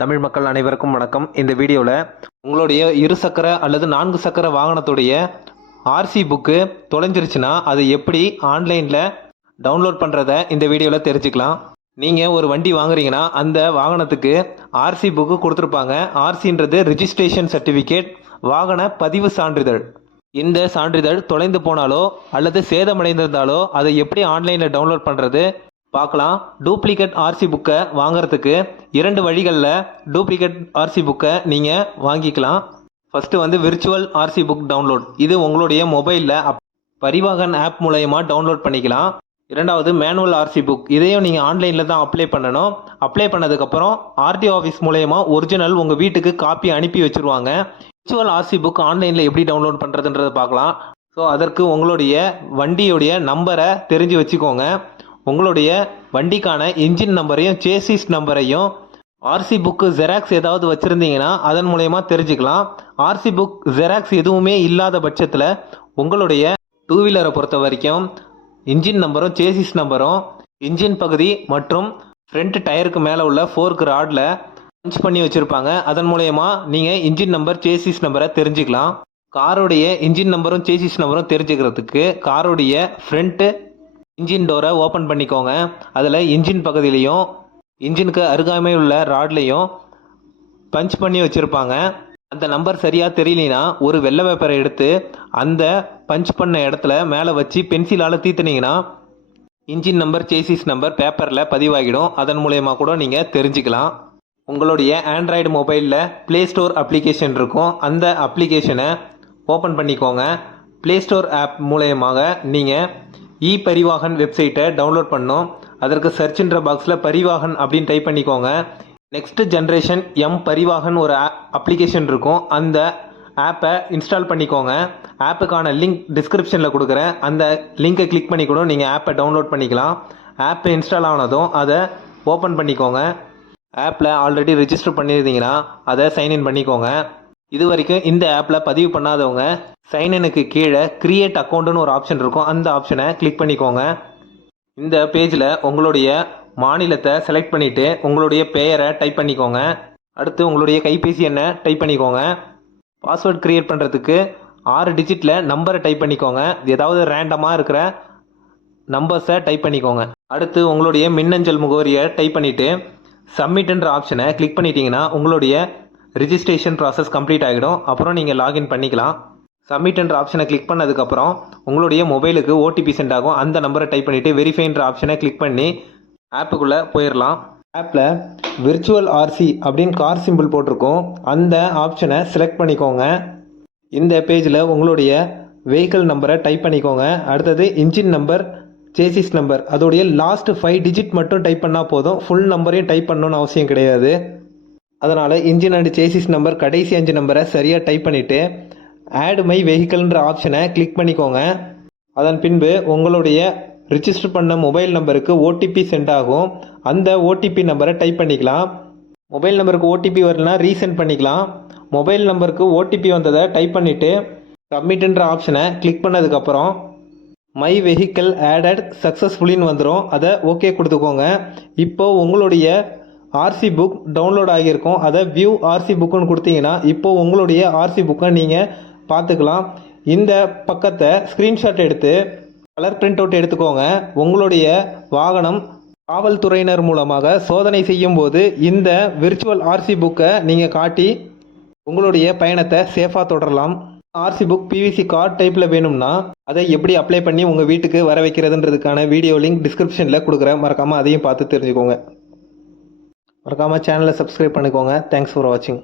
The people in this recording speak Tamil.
தமிழ் மக்கள் அனைவருக்கும் வணக்கம். இந்த வீடியோவில் உங்களுடைய இருசக்கர அல்லது 4 சக்கர வாகனத்துடைய ஆர்சி புக்கு தொலைஞ்சிருச்சுன்னா அது எப்படி ஆன்லைனில் டவுன்லோட் பண்ணுறத இந்த வீடியோவில் தெரிஞ்சுக்கலாம். நீங்கள் ஒரு வண்டி வாங்குறீங்கன்னா அந்த வாகனத்துக்கு ஆர்சி புக்கு கொடுத்துருப்பாங்க. ஆர்சின்றது ரிஜிஸ்ட்ரேஷன் சர்டிஃபிகேட், வாகன பதிவு சான்றிதழ். இந்த சான்றிதழ் தொலைந்து போனாலோ அல்லது சேதமடைந்திருந்தாலோ அதை எப்படி ஆன்லைனில் டவுன்லோட் பண்ணுறது பார்க்கலாம். டூப்ளிகேட் ஆர்சி புக்கை வாங்குறதுக்கு 2 வழிகளில் டூப்ளிகேட் ஆர்சி புக்கை நீங்கள் வாங்கிக்கலாம். First virtual RC book download. இது உங்களுடைய மொபைலில் பரிவாகன் ஆப் மூலயமா டவுன்லோட் பண்ணிக்கலாம். இரண்டாவது மேனுவல் ஆர்சி புக். இதையும் நீங்கள் ஆன்லைனில் தான் அப்ளை பண்ணணும். அப்ளை பண்ணதுக்கப்புறம் ஆர்டிஓ ஆஃபீஸ் மூலயமா ஒரிஜினல் உங்கள் வீட்டுக்கு காப்பி அனுப்பி வச்சுருவாங்க. விர்ச்சுவல் ஆர்சி புக் ஆன்லைனில் எப்படி டவுன்லோட் பண்ணுறதுன்றதை பார்க்கலாம். ஸோ அதற்கு உங்களுடைய வண்டியுடைய நம்பரை தெரிஞ்சு வச்சுக்கோங்க. உங்களுடைய வண்டிக்கான இன்ஜின் நம்பரையும் சேசிஸ் நம்பரையும் ஆர்சி புக்கு ஜெராக்ஸ் ஏதாவது வச்சுருந்தீங்கன்னா அதன் மூலயமா தெரிஞ்சுக்கலாம். ஆர்சி புக் ஜெராக்ஸ் எதுவுமே இல்லாத பட்சத்தில் உங்களுடைய 2 வீலரை பொறுத்த வரைக்கும் இன்ஜின் நம்பரும் சேசிஸ் நம்பரும் இன்ஜின் பகுதி மற்றும் ஃப்ரண்ட் டயருக்கு மேலே உள்ள ஃபோர்க் ராடில் பஞ்ச் பண்ணி வச்சுருப்பாங்க. அதன் மூலயமா நீங்கள் இன்ஜின் நம்பர் சேசிஸ் நம்பரை தெரிஞ்சுக்கலாம். காரோடைய இன்ஜின் நம்பரும் சேசிஸ் நம்பரும் தெரிஞ்சுக்கிறதுக்கு காரோடைய ஃப்ரண்ட்டு இன்ஜின் டோரை ஓப்பன் பண்ணிக்கோங்க. அதில் இன்ஜின் பகுதியிலையும் இன்ஜினுக்கு அருகாமை உள்ள ராட்லையும் பஞ்ச் பண்ணி வச்சுருப்பாங்க. அந்த நம்பர் சரியாக தெரியலனா ஒரு வெள்ளை பேப்பரை எடுத்து அந்த பஞ்ச் பண்ண இடத்துல மேலே வச்சு பென்சிலால் தீத்துனீங்கன்னா இன்ஜின் நம்பர் சேசிஸ் நம்பர் பேப்பரில் பதிவாகிடும். அதன் மூலயமா கூட நீங்கள் தெரிஞ்சுக்கலாம். உங்களுடைய ஆண்ட்ராய்டு மொபைலில் ப்ளே ஸ்டோர் அப்ளிகேஷன் இருக்கும். அந்த அப்ளிகேஷனை ஓப்பன் பண்ணிக்கோங்க. ப்ளே ஸ்டோர் ஆப் மூலயமாக நீங்கள் பரிவாகன் வெப்சைட்டை டவுன்லோட் பண்ணணும். அதற்கு சர்ச்ன்ற பாக்ஸில் பரிவாகன் அப்படின்னு டைப் பண்ணிக்கோங்க. நெக்ஸ்ட் ஜென்ரேஷன் பரிவாகன் ஒரு அப்ளிகேஷன் இருக்கும். அந்த ஆப்பை இன்ஸ்டால் பண்ணிக்கோங்க. ஆப்புக்கான லிங்க் டிஸ்கிரிப்ஷனில் கொடுக்குறேன். அந்த லிங்கை கிளிக் பண்ணி கூட நீங்கள் ஆப்பை டவுன்லோட் பண்ணிக்கலாம். ஆப் இன்ஸ்டால் ஆனதும் அதை ஓப்பன் பண்ணிக்கோங்க. ஆப்பில் ஆல்ரெடி ரிஜிஸ்டர் பண்ணியிருந்தீங்கன்னா அதை சைன்இன் பண்ணிக்கோங்க. இது வரைக்கும் இந்த ஆப்பில் பதிவு பண்ணாதவங்க சைன்இனுக்கு கீழே கிரியேட் அக்கௌண்ட்டுன்னு ஒரு ஆப்ஷன் இருக்கும். அந்த ஆப்ஷனை கிளிக் பண்ணிக்கோங்க. இந்த பேஜில் உங்களுடைய மாநிலத்தை செலக்ட் பண்ணிவிட்டு உங்களுடைய பெயரை டைப் பண்ணிக்கோங்க. அடுத்து உங்களுடைய கைபேசி எண்ணை டைப் பண்ணிக்கோங்க. பாஸ்வேர்ட் க்ரியேட் பண்ணுறதுக்கு 6 டிஜிட்டில் நம்பரை டைப் பண்ணிக்கோங்க. ஏதாவது ரேண்டமாக இருக்கிற நம்பர்ஸை டைப் பண்ணிக்கோங்க. அடுத்து உங்களுடைய மின்னஞ்சல் முகவரியை டைப் பண்ணிவிட்டு சப்மிட்ன்ற ஆப்ஷனை கிளிக் பண்ணிட்டீங்கன்னா உங்களுடைய ரிஜிஸ்ட்ரேஷன் ப்ராசஸ் கம்ப்ளீட் ஆகிடும். அப்புறம் நீங்கள் லாகின் பண்ணிக்கலாம். சப்மிட்ன்ற ஆப்ஷனை கிளிக் பண்ணதுக்கப்புறம் உங்களுடைய மொபைலுக்கு ஓடிபி சென்ட் ஆகும். அந்த நம்பரை டைப் பண்ணிவிட்டு வெரிஃபைன்ற ஆப்ஷனை கிளிக் பண்ணி ஆப்புக்குள்ளே போயிடலாம். ஆப்பில் விர்ச்சுவல் ஆர்சி அப்படின்னு கார் சிம்பிள் போட்டிருக்கோம். அந்த ஆப்ஷனை செலக்ட் பண்ணிக்கோங்க. இந்த பேஜில் உங்களுடைய வெஹிக்கிள் நம்பரை டைப் பண்ணிக்கோங்க. அடுத்தது இன்ஜின் நம்பர், சேசிஸ் நம்பர், அதோடைய லாஸ்ட் 5 டிஜிட் மட்டும் டைப் பண்ணால் போதும். ஃபுல் நம்பரையும் டைப் பண்ணணும்னு அவசியம் கிடையாது. அதனால் இன்ஜின் அண்ட் சேசிஸ் நம்பர் கடைசி 5 நம்பரை சரியாக டைப் பண்ணிவிட்டு ஆட் மை வெஹிக்கிள்ன்ற ஆப்ஷனை கிளிக் பண்ணிக்கோங்க. அதன் பின்பு உங்களுடைய ரிஜிஸ்டர் பண்ண மொபைல் நம்பருக்கு ஓடிபி சென்ட் ஆகும். அந்த ஓடிபி நம்பரை டைப் பண்ணிக்கலாம். மொபைல் நம்பருக்கு ஓடிபி வரலனா ரீசெண்ட் பண்ணிக்கலாம். மொபைல் நம்பருக்கு ஓடிபி வந்ததை டைப் பண்ணிவிட்டு சப்மிட்ன்ற ஆப்ஷனை கிளிக் பண்ணதுக்கப்புறம் மை வெஹிக்கிள் ஆடட் சக்ஸஸ்ஃபுல்லின்னு வந்துடும். அதை ஓகே கொடுத்துக்கோங்க. இப்போது உங்களுடைய ஆர்சி புக் டவுன்லோட் ஆகியிருக்கும். அதை வியூ ஆர்சி புக்குன்னு கொடுத்தீங்கன்னா இப்போது உங்களுடைய ஆர்சி புக்கை நீங்கள் பார்த்துக்கலாம். இந்த பக்கத்தை ஸ்க்ரீன்ஷாட் எடுத்து கலர் பிரிண்ட் அவுட் எடுத்துக்கோங்க. உங்களுடைய வாகனம் காவல்துறையினர் மூலமாக சோதனை செய்யும் போது இந்த விர்ச்சுவல் ஆர்சி புக்கை நீங்கள் காட்டி உங்களுடைய பயணத்தை சேஃபாக தொடரலாம். ஆர்சி புக் பிவிசி கார்டு டைப்பில் வேணும்னா அதை எப்படி அப்ளை பண்ணி உங்கள் வீட்டுக்கு வர வைக்கிறதுன்றதுக்கான வீடியோ லிங்க் டிஸ்கிரிப்ஷனில் கொடுக்குறேன். மறக்காமல் அதையும் பார்த்து தெரிஞ்சுக்கோங்க. மறக்காமல் சேனலை சப்ஸ்கிரைப் பண்ணிக்கோங்க. தேங்க்ஸ் ஃபார் வாட்சிங்.